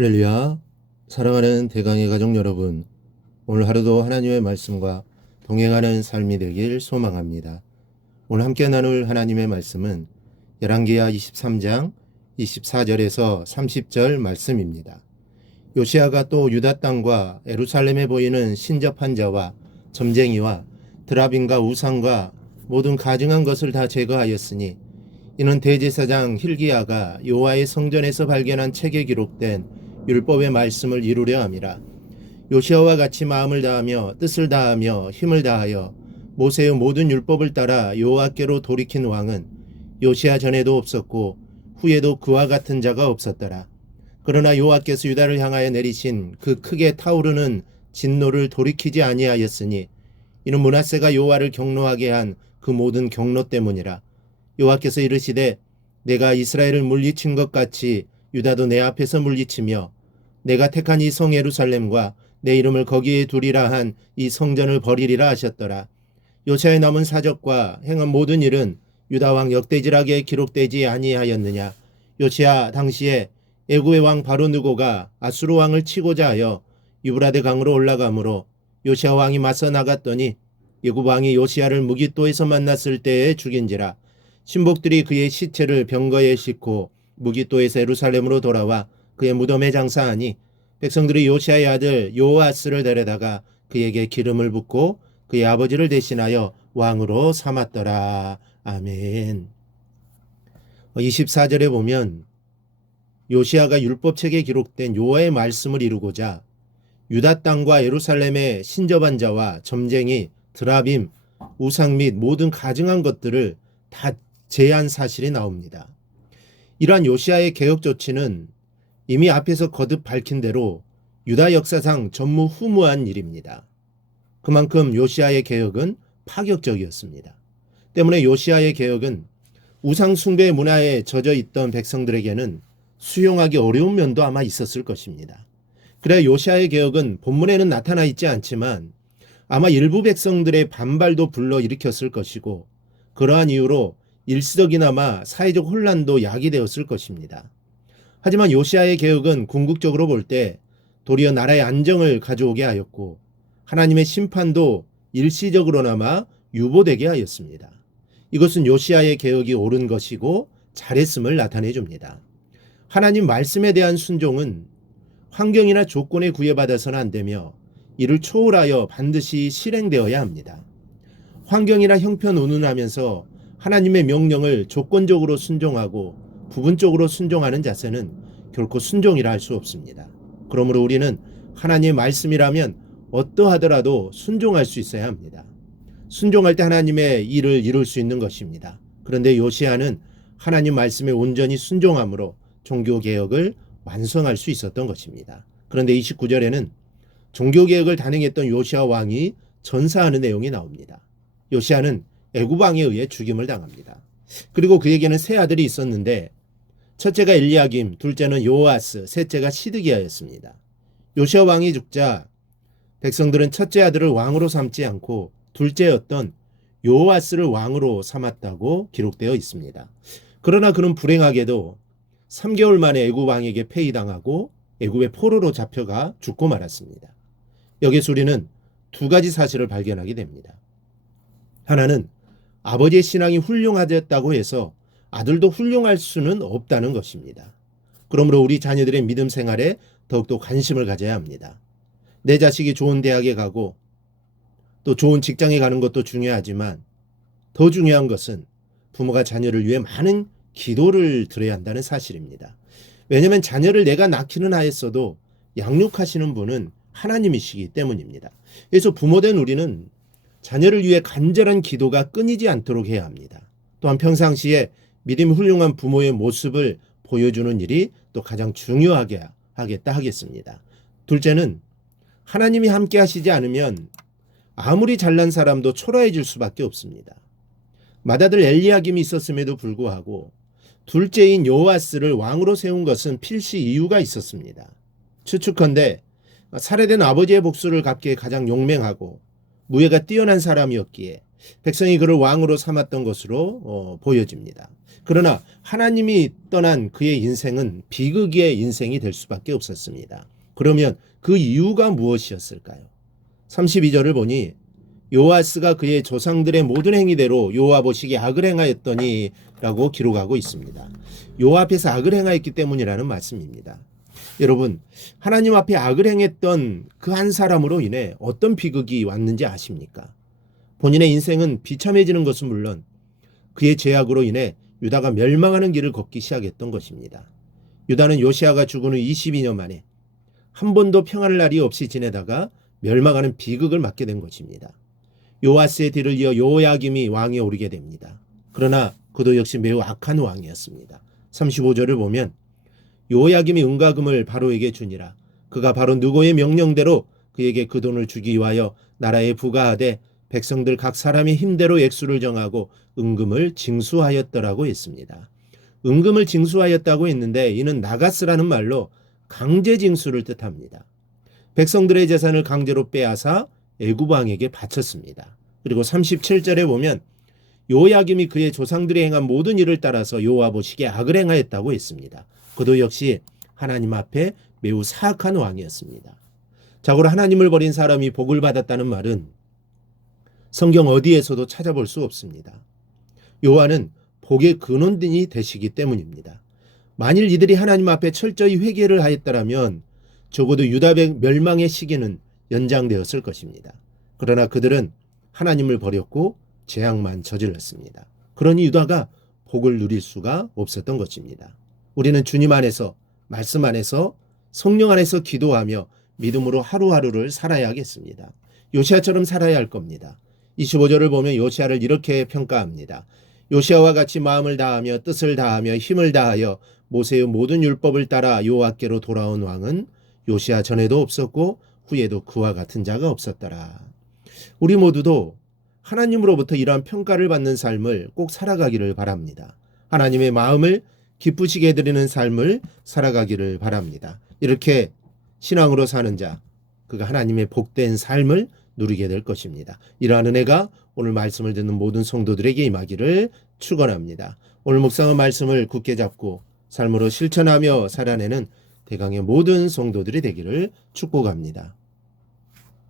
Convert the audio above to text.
할렐루야. 사랑하는 대강의 가족 여러분, 오늘 하루도 하나님의 말씀과 동행하는 삶이 되길 소망합니다. 오늘 함께 나눌 하나님의 말씀은 열왕기하 23장 24절에서 30절 말씀입니다. 요시야가 또 유다 땅과 예루살렘에 보이는 신접한 자와 점쟁이와 드라빔과 우상과 모든 가증한 것을 다 제거하였으니 이는 대제사장 hil기야가 여호와의 성전에서 발견한 책에 기록된 율법의 말씀을 이루려 함이라. 요시야와 같이 마음을 다하며 뜻을 다하며 힘을 다하여 모세의 모든 율법을 따라 여호와께로 돌이킨 왕은 요시야 전에도 없었고 후에도 그와 같은 자가 없었더라. 그러나 여호와께서 유다를 향하여 내리신 그 크게 타오르는 진노를 돌이키지 아니하였으니 이는 므낫세가 여호와를 경노하게 한 그 모든 경노 때문이라. 여호와께서 이르시되 내가 이스라엘을 물리친 것 같이 유다도 내 앞에서 물리치며 내가 택한 이 성 예루살렘과 내 이름을 거기에 두리라 한 이 성전을 버리리라 하셨더라. 요시야의 남은 사적과 행한 모든 일은 유다 왕 역대지락에 기록되지 아니하였느냐. 요시야 당시에 애굽의 왕 바로느고가 아수르 왕을 치고자 하여 유브라데 강으로 올라가므로 요시야 왕이 맞서 나갔더니 애굽 왕이 요시야를 무깃도에서 만났을 때에 죽인지라. 신복들이 그의 시체를 병거에 싣고 무깃도에서 예루살렘으로 돌아와 그의 무덤에 장사하니 백성들이 요시야의 아들 요아스를 데려다가 그에게 기름을 붓고 그의 아버지를 대신하여 왕으로 삼았더라. 아멘. 24절에 보면 요시야가 율법책에 기록된 여호와의 말씀을 이루고자 유다 땅과 예루살렘의 신접한 자와 점쟁이, 드라빔, 우상 및 모든 가증한 것들을 다 제한 사실이 나옵니다. 이러한 요시야의 개혁 조치는 이미 앞에서 거듭 밝힌 대로 유다 역사상 전무후무한 일입니다. 그만큼 요시야의 개혁은 파격적이었습니다. 때문에 요시야의 개혁은 우상 숭배 문화에 젖어 있던 백성들에게는 수용하기 어려운 면도 아마 있었을 것입니다. 그래 요시야의 개혁은 본문에는 나타나 있지 않지만 아마 일부 백성들의 반발도 불러일으켰을 것이고 그러한 이유로 일시적이나마 사회적 혼란도 야기되었을 것입니다. 하지만 요시야의 개혁은 궁극적으로 볼 때 도리어 나라의 안정을 가져오게 하였고 하나님의 심판도 일시적으로나마 유보되게 하였습니다. 이것은 요시야의 개혁이 옳은 것이고 잘했음을 나타내 줍니다. 하나님 말씀에 대한 순종은 환경이나 조건에 구애받아서는 안 되며 이를 초월하여 반드시 실행되어야 합니다. 환경이나 형편 운운하면서 하나님의 명령을 조건적으로 순종하고 부분적으로 순종하는 자세는 결코 순종이라 할 수 없습니다. 그러므로 우리는 하나님의 말씀이라면 어떠하더라도 순종할 수 있어야 합니다. 순종할 때 하나님의 일을 이룰 수 있는 것입니다. 그런데 요시야는 하나님 말씀에 온전히 순종함으로 종교개혁을 완성할 수 있었던 것입니다. 그런데 29절에는 종교개혁을 단행했던 요시야 왕이 전사하는 내용이 나옵니다. 요시야는 애굽 왕에 의해 죽임을 당합니다. 그리고 그에게는 세 아들이 있었는데 첫째가 엘리야김, 둘째는 요아스, 셋째가 시드기야였습니다. 요시야 왕이 죽자 백성들은 첫째 아들을 왕으로 삼지 않고 둘째였던 요아스를 왕으로 삼았다고 기록되어 있습니다. 그러나 그는 불행하게도 3개월 만에 애굽 왕에게 폐위당하고 애굽의 포로로 잡혀가 죽고 말았습니다. 여기서 우리는 두 가지 사실을 발견하게 됩니다. 하나는 아버지의 신앙이 훌륭하였다고 해서 아들도 훌륭할 수는 없다는 것입니다. 그러므로 우리 자녀들의 믿음 생활에 더욱더 관심을 가져야 합니다. 내 자식이 좋은 대학에 가고 또 좋은 직장에 가는 것도 중요하지만 더 중요한 것은 부모가 자녀를 위해 많은 기도를 드려야 한다는 사실입니다. 왜냐하면 자녀를 내가 낳기는 하였어도 양육하시는 분은 하나님이시기 때문입니다. 그래서 부모된 우리는 자녀를 위해 간절한 기도가 끊이지 않도록 해야 합니다. 또한 평상시에 믿음이 훌륭한 부모의 모습을 보여주는 일이 또 가장 중요하게 하겠습니다. 둘째는 하나님이 함께 하시지 않으면 아무리 잘난 사람도 초라해질 수밖에 없습니다. 맏아들 엘리야김이 있었음에도 불구하고 둘째인 요아스를 왕으로 세운 것은 필시 이유가 있었습니다. 추측컨대 살해된 아버지의 복수를 갚기에 가장 용맹하고 무예가 뛰어난 사람이었기에 백성이 그를 왕으로 삼았던 것으로 보여집니다. 그러나 하나님이 떠난 그의 인생은 비극의 인생이 될 수밖에 없었습니다. 그러면 그 이유가 무엇이었을까요? 32절을 보니 요아스가 그의 조상들의 모든 행위대로 여호와 보시기에 악을 행하였더니 라고 기록하고 있습니다. 여호와 앞에서 악을 행하였기 때문이라는 말씀입니다. 여러분, 하나님 앞에 악을 행했던 그 한 사람으로 인해 어떤 비극이 왔는지 아십니까? 본인의 인생은 비참해지는 것은 물론 그의 죄악으로 인해 유다가 멸망하는 길을 걷기 시작했던 것입니다. 유다는 요시아가 죽은 후 22년 만에 한 번도 평안할 날이 없이 지내다가 멸망하는 비극을 맞게 된 것입니다. 요아스의 뒤를 이어 요야김이 왕에 오르게 됩니다. 그러나 그도 역시 매우 악한 왕이었습니다. 35절을 보면 요야김이 은과금을 바로에게 주니라. 그가 바로 느고의 명령대로 그에게 그 돈을 주기 위하여 나라에 부과하되 백성들 각 사람의 힘대로 액수를 정하고 은금을 징수하였더라고 했습니다. 은금을 징수하였다고 했는데 이는 나가스라는 말로 강제 징수를 뜻합니다. 백성들의 재산을 강제로 빼앗아 애굽 왕에게 바쳤습니다. 그리고 37절에 보면 요야김이 그의 조상들이 행한 모든 일을 따라서 여호와 보시기에 악을 행하였다고 했습니다. 그도 역시 하나님 앞에 매우 사악한 왕이었습니다. 자고로 하나님을 버린 사람이 복을 받았다는 말은 성경 어디에서도 찾아볼 수 없습니다. 요한은 복의 근원이 되시기 때문입니다. 만일 이들이 하나님 앞에 철저히 회개를 하였더라면 적어도 유다 멸망의 시기는 연장되었을 것입니다. 그러나 그들은 하나님을 버렸고 재앙만 저질렀습니다. 그러니 유다가 복을 누릴 수가 없었던 것입니다. 우리는 주님 안에서, 말씀 안에서, 성령 안에서 기도하며 믿음으로 하루하루를 살아야겠습니다. 요시아처럼 살아야 할 겁니다. 25절을 보면 요시아를 이렇게 평가합니다. 요시아와 같이 마음을 다하며 뜻을 다하며 힘을 다하여 모세의 모든 율법을 따라 여호와께로 돌아온 왕은 요시아 전에도 없었고 후에도 그와 같은 자가 없었더라. 우리 모두도 하나님으로부터 이러한 평가를 받는 삶을 꼭 살아가기를 바랍니다. 하나님의 마음을 기쁘시게 해드리는 삶을 살아가기를 바랍니다. 이렇게 신앙으로 사는 자, 그가 하나님의 복된 삶을 누리게 될 것입니다. 이러한 은혜가 오늘 말씀을 듣는 모든 성도들에게 임하기를 축원합니다. 오늘 묵상한 말씀을 굳게 잡고 삶으로 실천하며 살아내는 대강의 모든 성도들이 되기를 축복합니다.